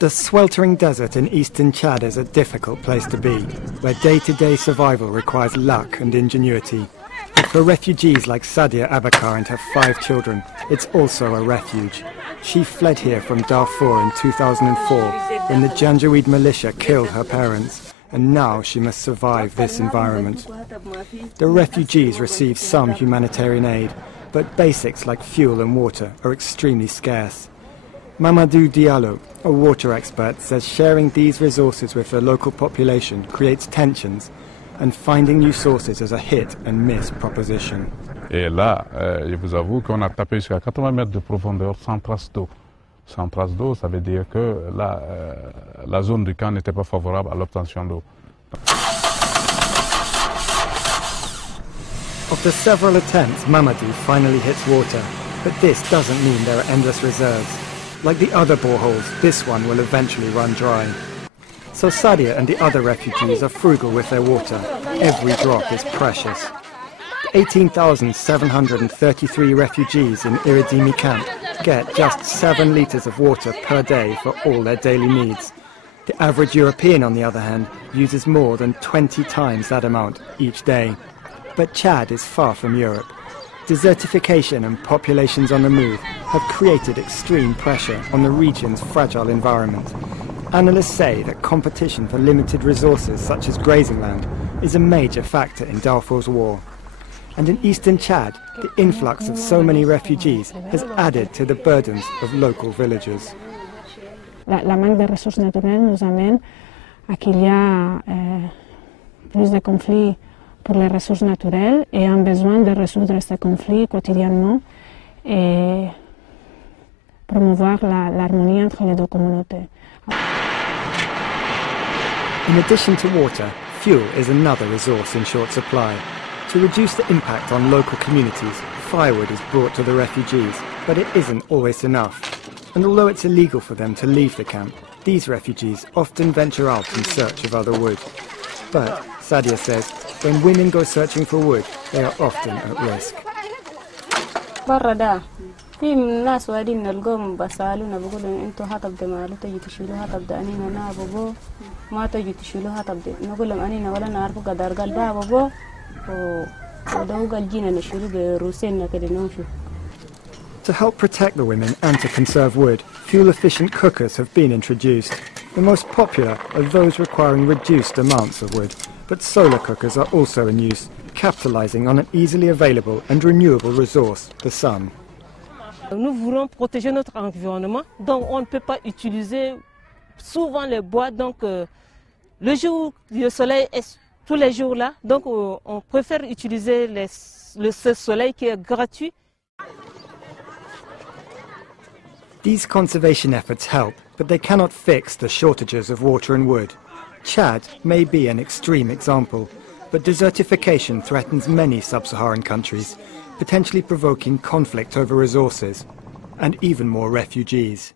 The sweltering desert in eastern Chad is a difficult place to be, where day-to-day survival requires luck and ingenuity. But for refugees like Sadia Abakar and her 5 children, it's also a refuge. She fled here from Darfur in 2004, when the Janjaweed militia killed her parents, and now she must survive this environment. The refugees receive some humanitarian aid, but basics like fuel and water are extremely scarce. Mamadou Diallo, a water expert, says sharing these resources with the local population creates tensions, and finding new sources is a hit-and-miss proposition. Et là, je vous avoue qu'on a tapé jusqu'à 80 mètres de profondeur sans trace d'eau. Sans trace d'eau, ça veut dire que là, la zone du camp n'était pas favorable à l'obtention d'eau. After several attempts, Mamadou finally hits water, but this doesn't mean there are endless reserves. Like the other boreholes, this one will eventually run dry. So Sadia and the other refugees are frugal with their water. Every drop is precious. 18,733 refugees in Iridimi camp get just 7 litres of water per day for all their daily needs. The average European, on the other hand, uses more than 20 times that amount each day. But Chad is far from Europe. Desertification and populations on the move have created extreme pressure on the region's fragile environment. Analysts say that competition for limited resources such as grazing land is a major factor in Darfur's war. And in eastern Chad, the influx of so many refugees has added to the burdens of local villagers. La manque de ressources naturelles nous amène à qu'il y a plus de conflits pour les ressources naturelles et un besoin de résoudre ces conflits quotidiennement et promouvoir l'harmonie entre les deux communautés. In addition to water, fuel is another resource in short supply. To reduce the impact on local communities, firewood is brought to the refugees, but it isn't always enough. And although it's illegal for them to leave the camp, these refugees often venture out in search of other wood. But, Sadia says, when women go searching for wood, they are often at risk. To help protect the women and to conserve wood, fuel-efficient cookers have been introduced. The most popular are those requiring reduced amounts of wood, but solar cookers are also in use, capitalizing on an easily available and renewable resource, the sun. Nous voulons protéger notre environnement, donc on ne peut pas utiliser souvent les bois. Donc le jour, le soleil est tous les jours là, donc on préfère utiliser ce soleil qui est gratuit. These conservation efforts help, but they cannot fix the shortages of water and wood. Chad may be an extreme example, but desertification threatens many sub-Saharan countries, potentially provoking conflict over resources and even more refugees.